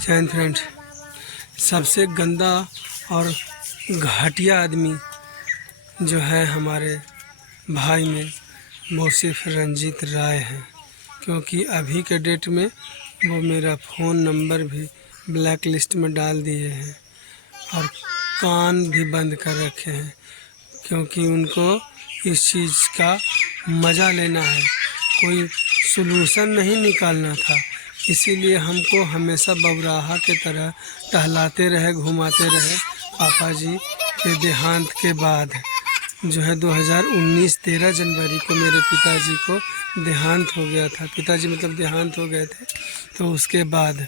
Jain friend, सबसे गंदा और घटिया आदमी जो है हमारे भाई में वो सिर्फ रंजीत राय हैं, क्योंकि अभी के डेट में वो मेरा फ़ोन नंबर भी ब्लैक लिस्ट में डाल दिए हैं और कान भी बंद कर रखे हैं, क्योंकि उनको इस चीज़ का मज़ा लेना है, कोई सलूशन नहीं निकालना था। इसीलिए हमको हमेशा बबराहा के तरह टहलाते रहे, घुमाते रहे। पापा जी के देहांत के बाद जो है 2019 13 जनवरी को मेरे पिताजी को देहांत हो गया था। पिताजी मतलब देहांत हो गए थे। तो उसके बाद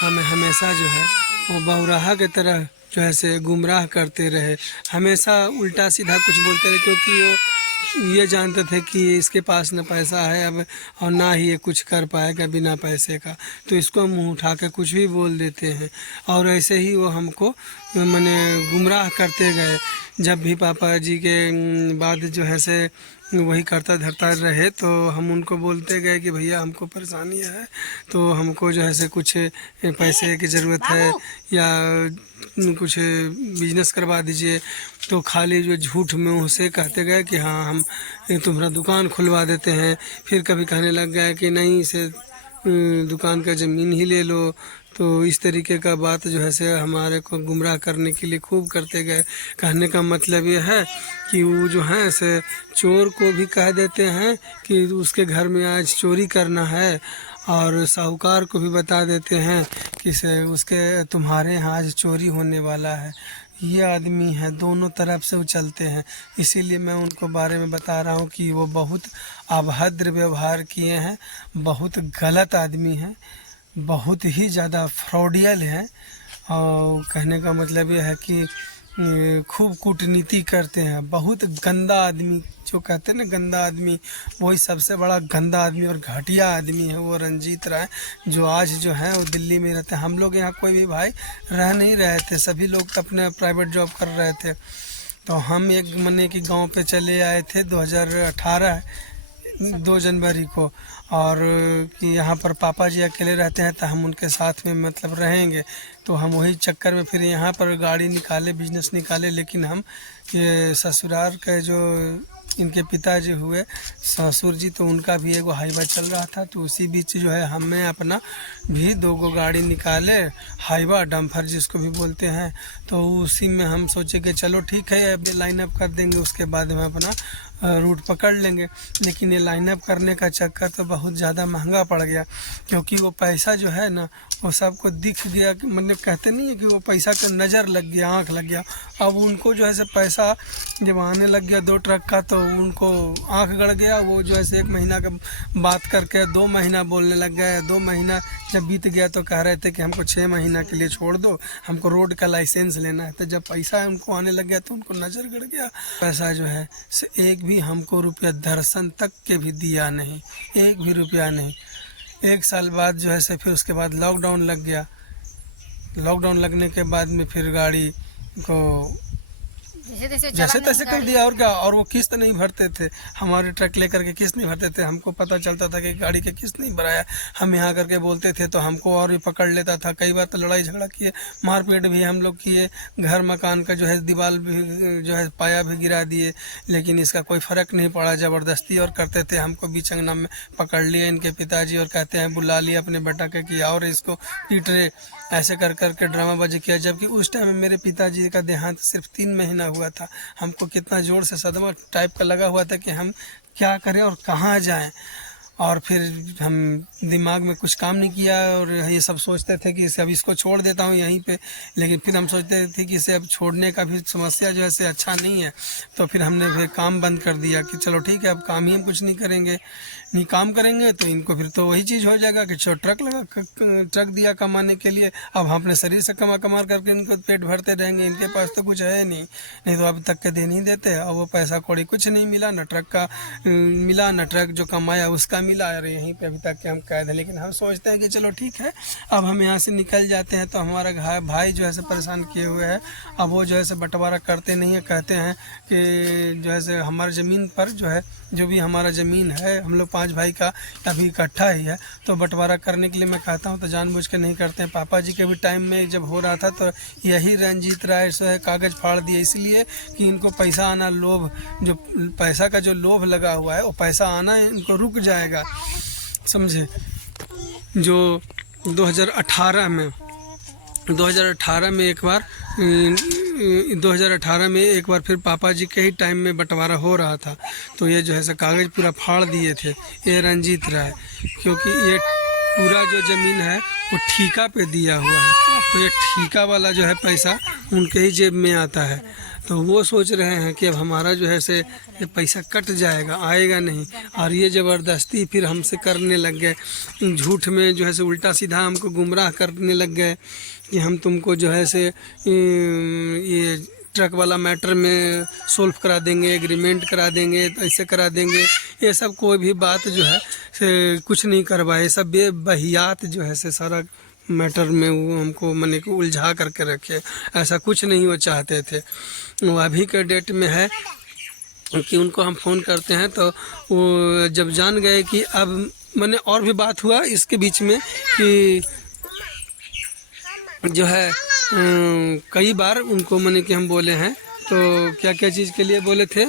हमें हमेशा जो है वो बबराहा के तरह जो है से गुमराह करते रहे, हमेशा उल्टा सीधा कुछ बोलते रहे, क्योंकि वो ये जानते थे कि इसके पास न पैसा है अब और ना ही ये कुछ कर पाएगा बिना पैसे का, तो इसको मुंह उठा के कुछ भी बोल देते हैं। और ऐसे ही वो हमको माने गुमराह करते गए। जब भी पापा जी के बाद जो है से वही करता धरता रहे, तो हम उनको बोलते गए कि भैया हमको परेशानी है, तो हमको जो है से कुछ पैसे की ज़रूरत है या कुछ बिजनेस करवा दीजिए। तो खाली जो झूठ में उसे कहते गए कि हाँ हम तुम्हारा दुकान खुलवा देते हैं। फिर कभी कहने लग गए कि नहीं, इसे दुकान का ज़मीन ही ले लो। तो इस तरीके का बात जो है से हमारे को गुमराह करने के लिए खूब करते गए। कहने का मतलब ये है कि वो जो है से चोर को भी कह देते हैं कि उसके घर में आज चोरी करना है, और साहूकार को भी बता देते हैं कि से उसके तुम्हारे यहाँ आज चोरी होने वाला है। ये आदमी है, दोनों तरफ से उछलते हैं। इसीलिए मैं उनको बारे में बता रहा हूँ कि वो बहुत अभद्र व्यवहार किए हैं, बहुत गलत आदमी हैं, बहुत ही ज़्यादा फ्रॉडियल है। और कहने का मतलब ये है कि खूब कूटनीति करते हैं। बहुत गंदा आदमी, जो कहते हैं ना गंदा आदमी, वही सबसे बड़ा गंदा आदमी और घटिया आदमी है वो रंजीत राय, जो आज जो है वो दिल्ली में रहते हैं। हम लोग यहाँ कोई भी भाई रह नहीं रहे थे, सभी लोग अपने प्राइवेट जॉब कर रहे थे। तो हम एक महीने की गांव पे चले आए थे 2018 2 जनवरी को, और कि यहाँ पर पापा जी अकेले रहते हैं तो हम उनके साथ में मतलब रहेंगे। तो हम वही चक्कर में फिर यहाँ पर गाड़ी निकाले, बिजनेस निकाले। लेकिन हम ये ससुराल के जो इनके पिताजी हुए ससुर जी, तो उनका भी एगो हाईवा चल रहा था। तो उसी बीच जो है हमने अपना भी 2 गाड़ी निकाले, हाईवा डम्फर जिसको भी बोलते हैं। तो उसी में हम सोचे कि चलो ठीक है अब लाइन अप कर देंगे, उसके बाद हम अपना रूट पकड़ लेंगे। लेकिन ये लाइन अप करने का चक्कर तो बहुत ज़्यादा महंगा पड़ गया, क्योंकि वो पैसा जो है ना वो सबको दिख गया। मतलब कहते नहीं है कि वो पैसा का नज़र लग गया, आँख लग गया। अब उनको जो है से पैसा जब आने लग गया 2 ट्रक का, तो उनको आँख गड़ गया। वो जो है से 1 महीना का बात करके 2 महीना बोलने लग गए। 2 महीना जब बीत गया तो कह रहे थे कि हमको 6 महीना के लिए छोड़ दो, हमको रोड का लाइसेंस लेना है। तो जब पैसा उनको आने लग गया तो उनको नज़र गड़ गया। पैसा जो है से एक भी हमको रुपया दर्शन तक के भी दिया नहीं, एक भी रुपया नहीं। 1 साल बाद जो है से फिर उसके बाद लॉकडाउन लग गया। लॉकडाउन लगने के बाद में फिर गाड़ी को जैसे तैसे कर दिया, और क्या। और वो किस्त नहीं भरते थे, हमारे ट्रक लेकर के किस्त नहीं भरते थे। हमको पता चलता था कि गाड़ी के किस्त नहीं भराया, हम यहाँ करके बोलते थे तो हमको और भी पकड़ लेता था। कई बार तो लड़ाई झगड़ा किए, मारपीट भी हम लोग किए। घर मकान का जो है दीवार भी जो है पाया भी गिरा दिए, लेकिन इसका कोई फ़र्क नहीं पड़ा। ज़बरदस्ती और करते थे। हमको बीच अंगना में पकड़ लिए इनके पिताजी और कहते हैं बुला लिए अपने बेटा के कि और इसको पीट रहे। ऐसे कर कर के ड्रामाबाजी किया, जबकि उस टाइम में मेरे पिताजी का देहांत सिर्फ 3 महीना हुआ था। हमको कितना ज़ोर से सदमा टाइप का लगा हुआ था कि हम क्या करें और कहाँ जाएं। और फिर हम दिमाग में कुछ काम नहीं किया और ये सब सोचते थे कि इसे अब इसको छोड़ देता हूँ यहीं पे। लेकिन फिर हम सोचते थे कि इसे अब छोड़ने का भी समस्या जो है से अच्छा नहीं है। तो फिर हमने फिर काम बंद कर दिया कि चलो ठीक है अब काम ही हम कुछ नहीं करेंगे। नहीं काम करेंगे तो इनको फिर तो वही चीज़ हो जाएगा कि चलो ट्रक दिया कमाने के लिए, अब हम अपने शरीर से कमा करके इनको पेट भरते रहेंगे। इनके पास तो कुछ है नहीं तो अभी तक के दे नहीं देते। और वो पैसा कौड़ी कुछ नहीं मिला, न ट्रक का मिला, न ट्रक जो कमाया उसका मिला। और यहीं पे अभी तक के हम कैद हैं। लेकिन हम सोचते हैं कि चलो ठीक है अब हम यहाँ से निकल जाते हैं। तो हमारा भाई जो है से परेशान किए हुए है। अब वो जो है से बंटवारा करते नहीं है, कहते हैं कि जो है से हमारी ज़मीन पर जो है जो भी हमारा ज़मीन है, हम लोग 5 भाई का अभी इकट्ठा ही है, तो बंटवारा करने के लिए मैं कहता हूँ तो जानबूझ के नहीं करते हैं। पापा जी के भी टाइम में जब हो रहा था तो यही रंजीत राय से कागज़ फाड़ दिए, इसलिए कि इनको पैसा आना, लोभ, जो पैसा का जो लोभ लगा हुआ है वो पैसा आना इनको रुक जाएगा, समझे। जो 2018 में एक बार 2018 में एक बार फिर पापा जी के ही टाइम में बंटवारा हो रहा था, तो ये जो है सो कागज़ पूरा फाड़ दिए थे ये रंजीत राय, क्योंकि ये पूरा जो ज़मीन है वो ठेका पे दिया हुआ है, तो ये ठेका वाला जो है पैसा उनके ही जेब में आता है। तो वो सोच रहे हैं कि अब हमारा जो है से ये पैसा कट जाएगा, आएगा नहीं, और ये ज़बरदस्ती फिर हमसे करने लग गए, झूठ में जो है से उल्टा सीधा हमको गुमराह करने लग गए कि हम तुमको जो है से ये ट्रक वाला मैटर में सोल्व करा देंगे, एग्रीमेंट करा देंगे, ऐसे करा देंगे। ये सब कोई भी बात जो है से कुछ नहीं करवाए, सब बेबहियात जो है से सारा मैटर में वो हमको मने को उलझा करके रखे, ऐसा कुछ नहीं वो चाहते थे। वो अभी के डेट में है कि उनको हम फ़ोन करते हैं तो वो जब जान गए कि अब मैंने और भी बात हुआ इसके बीच में कि जो है कई बार उनको मैंने कि हम बोले हैं, तो क्या क्या चीज़ के लिए बोले थे।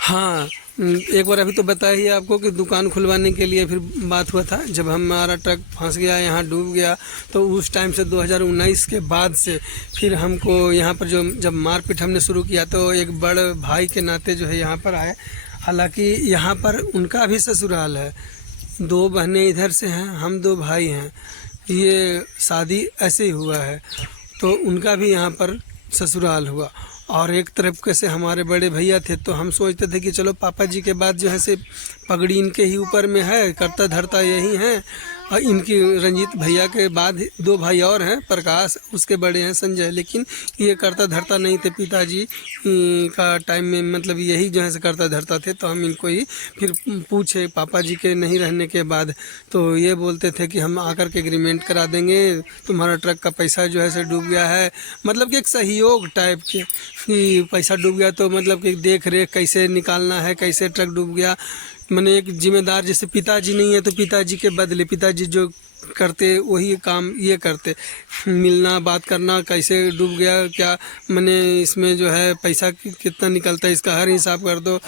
हाँ, एक बार अभी तो बताया ही आपको कि दुकान खुलवाने के लिए फिर बात हुआ था, जब हमारा ट्रक फंस गया, यहाँ डूब गया, तो उस टाइम से 2019 के बाद से फिर हमको यहाँ पर जो जब मारपीट हमने शुरू किया तो एक बड़े भाई के नाते जो है यहाँ पर आए। हालांकि यहाँ पर उनका भी ससुराल है, 2 बहनें इधर से हैं, हम 2 भाई हैं, ये शादी ऐसे ही हुआ है, तो उनका भी यहाँ पर ससुराल हुआ। और एक तरफ के से हमारे बड़े भैया थे, तो हम सोचते थे कि चलो पापा जी के बाद जो है से पगड़ी इनके ही ऊपर में है, करता धरता यही है, और इनकी रंजीत भैया के बाद 2 भाई और हैं, प्रकाश, उसके बड़े हैं संजय, लेकिन ये करता धरता नहीं थे। पिताजी का टाइम में मतलब यही जो है से करता धरता थे, तो हम इनको ही फिर पूछे पापा जी के नहीं रहने के बाद, तो ये बोलते थे कि हम आकर के एग्रीमेंट करा देंगे, तुम्हारा ट्रक का पैसा जो है से डूब गया है, मतलब कि एक सहयोग टाइप के कि पैसा डूब गया तो मतलब कि देख रेख कैसे निकालना है, कैसे ट्रक डूब गया, मैंने एक जिम्मेदार, जैसे पिताजी नहीं है तो पिताजी के बदले पिताजी जो करते वही काम ये करते, मिलना, बात करना, कैसे डूब गया, क्या मैंने इसमें जो है पैसा कितना निकलता है इसका हर हिसाब कर दो।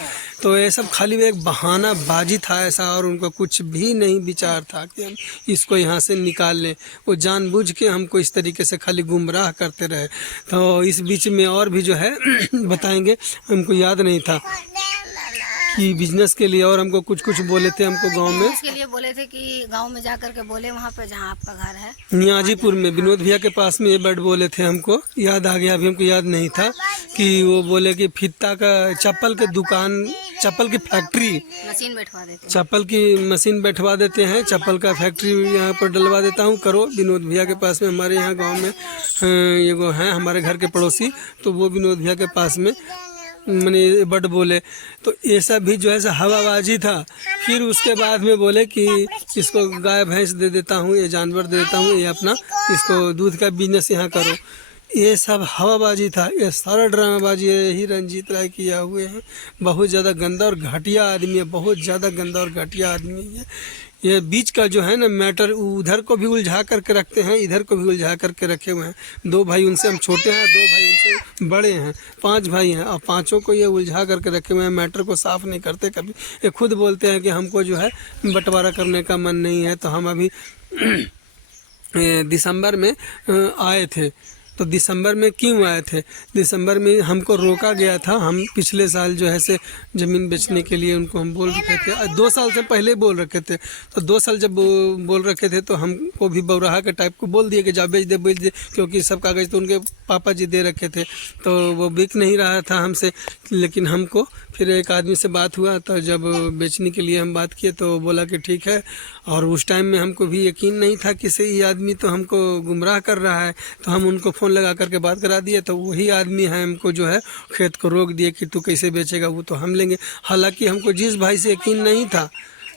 तो ये सब खाली एक बहाना बाजी था ऐसा, और उनका कुछ भी नहीं विचार था कि हम इसको यहाँ से निकाल लें। वो जानबूझ के हमको इस तरीके से खाली गुमराह करते रहे। तो इस बीच में और भी जो है बताएंगे, हमको याद नहीं था कि बिजनेस के लिए और हमको कुछ बोले थे, हमको गांव में इसके लिए बोले थे कि गांव में जा कर के बोले, वहाँ पे जहाँ आपका घर है नियाजीपुर में विनोद भैया के पास में ये वर्ड बोले थे, हमको याद आ गया, अभी हमको याद नहीं था कि वो बोले कि फित्ता का चप्पल के दुकान, चप्पल की फैक्ट्री, मशीन बैठवा देते हैं, चप्पल की मशीन बैठवा देते हैं, चप्पल का फैक्ट्री यहाँ पर डलवा देता हूँ, करो। विनोद भैया के पास में, हमारे यहाँ गाँव में ये वो हैं हमारे घर के पड़ोसी, तो वो विनोद भैया के पास में मैंने बट बोले, तो ये सब भी जो है हवाबाजी था। फिर उसके बाद में बोले कि इसको गाय भैंस दे देता हूँ, ये जानवर दे देता हूँ, ये अपना इसको दूध का बिजनेस यहाँ करो। ये सब हवाबाजी था, ये सारा ड्रामाबाजी यही रंजीत राय किया हुए हैं। बहुत ज़्यादा गंदा और घटिया आदमी है, बहुत ज़्यादा गंदा और घटिया आदमी है। ये बीच का जो है ना मैटर, उधर को भी उलझा करके रखते हैं, इधर को भी उलझा करके रखे हुए हैं। 2 भाई उनसे हम छोटे हैं, 2 भाई उनसे बड़े हैं, 5 भाई हैं, और पांचों को ये उलझा करके रखे हुए हैं। मैटर को साफ नहीं करते कभी। ये खुद बोलते हैं कि हमको जो है बंटवारा करने का मन नहीं है। तो हम अभी दिसंबर में आए थे। तो दिसंबर में क्यों आए थे? दिसंबर में हमको रोका गया था। हम पिछले साल जो है से ज़मीन बेचने के लिए उनको हम बोल रखे थे, 2 साल से पहले बोल रखे थे। तो 2 साल जब बोल रखे थे तो हमको भी बौराहा के टाइप को बोल दिए कि जा बेच दे, क्योंकि सब कागज़ तो उनके पापा जी दे रखे थे। तो वो बिक नहीं रहा था हमसे। लेकिन हमको फिर एक आदमी से बात हुआ, तो जब बेचने के लिए हम बात किए तो बोला कि ठीक है। और उस टाइम में हमको भी यकीन नहीं था कि ये आदमी तो हमको गुमराह कर रहा है। तो हम उनको फ़ोन लगा करके बात करा दिए। तो वही आदमी है, हमको जो है खेत को रोक दिए कि तू कैसे बेचेगा, वो तो हम लेंगे। हालांकि हमको जिस भाई से यकीन नहीं था,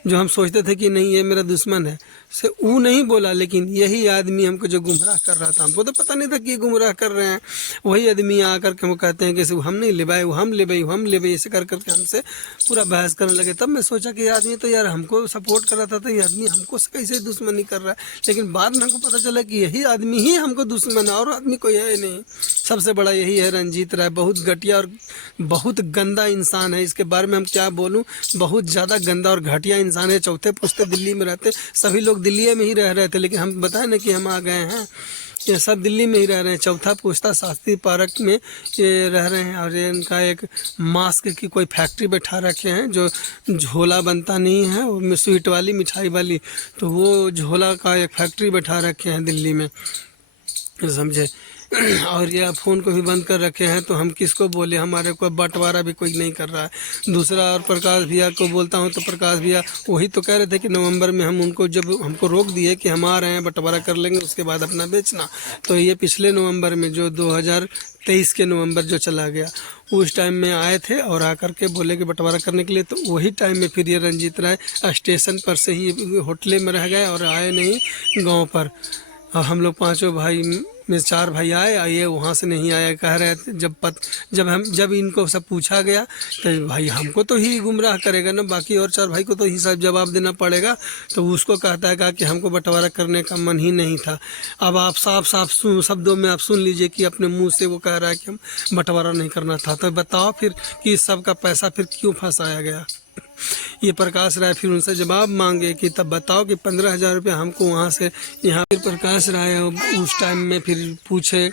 जो हम सोचते थे कि नहीं ये मेरा दुश्मन है, से वो नहीं बोला, लेकिन यही आदमी हमको जो गुमराह कर रहा था, हमको तो पता नहीं था कि ये गुमराह कर रहे हैं, वही आदमी आकर के वो कहते हैं कि हम नहीं ले भाई, हम ले भाई, ऐसे कर करके हमसे पूरा बहस करने लगे। तब मैं सोचा कि ये आदमी तो यार हमको सपोर्ट कर रहा था, तो ये आदमी हमको कैसे दुश्मनी कर रहा है। लेकिन बाद में हमको पता चला कि यही आदमी ही हमको दुश्मन है, और आदमी कोई है नहीं। सबसे बड़ा यही है रंजीत राय, बहुत घटिया और बहुत गंदा इंसान है। इसके बारे में हम क्या बोलूं, बहुत ज़्यादा गंदा और घटिया इंसान है। चौथे पुश्ते दिल्ली में रहते, सभी लोग दिल्ली में ही रह रहे थे, लेकिन हम बताए ना कि हम आ गए हैं, ये सब दिल्ली में ही रह रहे हैं। चौथा पुश्ता शास्त्री पार्क में ये रह रहे हैं, और ये इनका एक मास्क की कोई फैक्ट्री बैठा रखे हैं, जो झोला बनता नहीं है वो स्वीट वाली मिठाई वाली, तो वो झोला का एक फैक्ट्री बैठा रखे हैं दिल्ली में, समझे। और यह फ़ोन को भी बंद कर रखे हैं, तो हम किसको बोले, हमारे को बंटवारा भी कोई नहीं कर रहा है। दूसरा, और प्रकाश भैया को बोलता हूँ, तो प्रकाश भैया वही तो कह रहे थे कि नवंबर में हम उनको, जब हमको रोक दिए कि हम आ रहे हैं बंटवारा कर लेंगे उसके बाद अपना बेचना, तो ये पिछले नवंबर में जो 2023 के नवंबर जो चला गया, उस टाइम में आए थे और आकर के बोले कि बंटवारा करने के लिए। तो वही टाइम में फिर ये रंजीत राय स्टेशन पर से ही होटल में रह गए और आए नहीं गाँव पर। और हम लोग पाँचों भाई में 4 भाई आए वहाँ से नहीं आए, कह रहे थे। जब इनको सब पूछा गया तो भाई हमको तो ही गुमराह करेगा ना, बाकी और 4 भाई को तो ही सब जवाब देना पड़ेगा। तो उसको कहता है कि हमको बंटवारा करने का मन ही नहीं था। अब आप साफ शब्दों में आप सुन लीजिए कि अपने मुंह से वो कह रहा है कि हम बंटवारा नहीं करना था। तो बताओ फिर कि इस सब का पैसा फिर क्यों फंसाया गया। ये प्रकाश राय फिर उनसे जवाब मांगे कि तब बताओ कि 15,000 रुपये हमको वहाँ से यहाँ। फिर प्रकाश राय उस टाइम में फिर पूछे,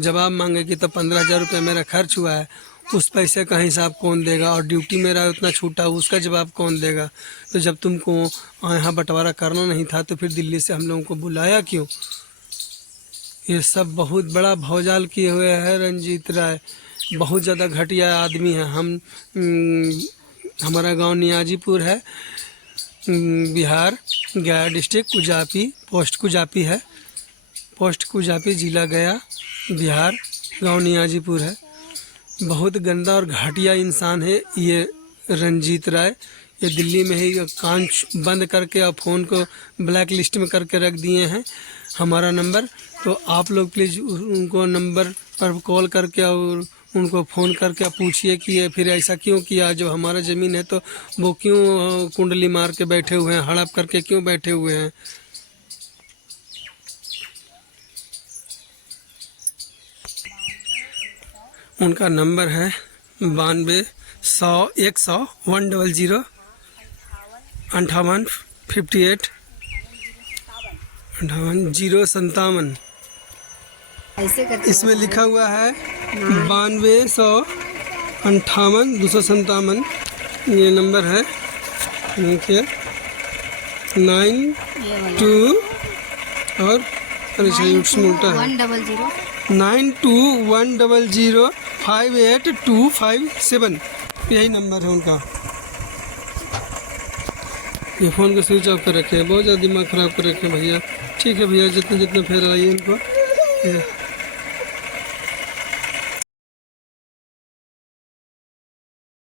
जवाब मांगे कि तब 15,000 रुपये मेरा खर्च हुआ है, उस पैसे का हिसाब कौन देगा, और ड्यूटी मेरा उतना छूटा उसका जवाब कौन देगा। तो जब तुमको यहाँ बंटवारा करना नहीं था तो फिर दिल्ली से हम लोगों को बुलाया क्यों। ये सब बहुत बड़ा भौजाल किए हुए है रंजीत राय, बहुत ज़्यादा घटिया आदमी है। हमारा गांव नियाजीपुर है, बिहार, गया डिस्ट्रिक्ट, कुजापी पोस्ट कुजापी है, पोस्ट कुजापी जिला गया, बिहार, गांव नियाजीपुर है। बहुत गंदा और घटिया इंसान है ये रंजीत राय। ये दिल्ली में ही कान बंद करके और फ़ोन को ब्लैक लिस्ट में करके रख दिए हैं हमारा नंबर। तो आप लोग प्लीज़ उनको नंबर पर कॉल करके और उनको फ़ोन करके पूछिए कि ये फिर ऐसा क्यों किया। जो हमारा ज़मीन है तो वो क्यों कुंडली मार के बैठे हुए हैं, हड़प करके क्यों बैठे हुए हैं। उनका नंबर है 92 100 100 100 58 58 057। इसमें लिखा हुआ है 92 100 58 257। ये नंबर है, देखिए 92 और उल्टा है 9210058257। यही नंबर है उनका। ये फ़ोन को स्विच ऑफ कर रखे हैं, बहुत ज़्यादा दिमाग ख़राब कर रखे हैं भैया। ठीक है भैया, जितने फिर आइए इनको।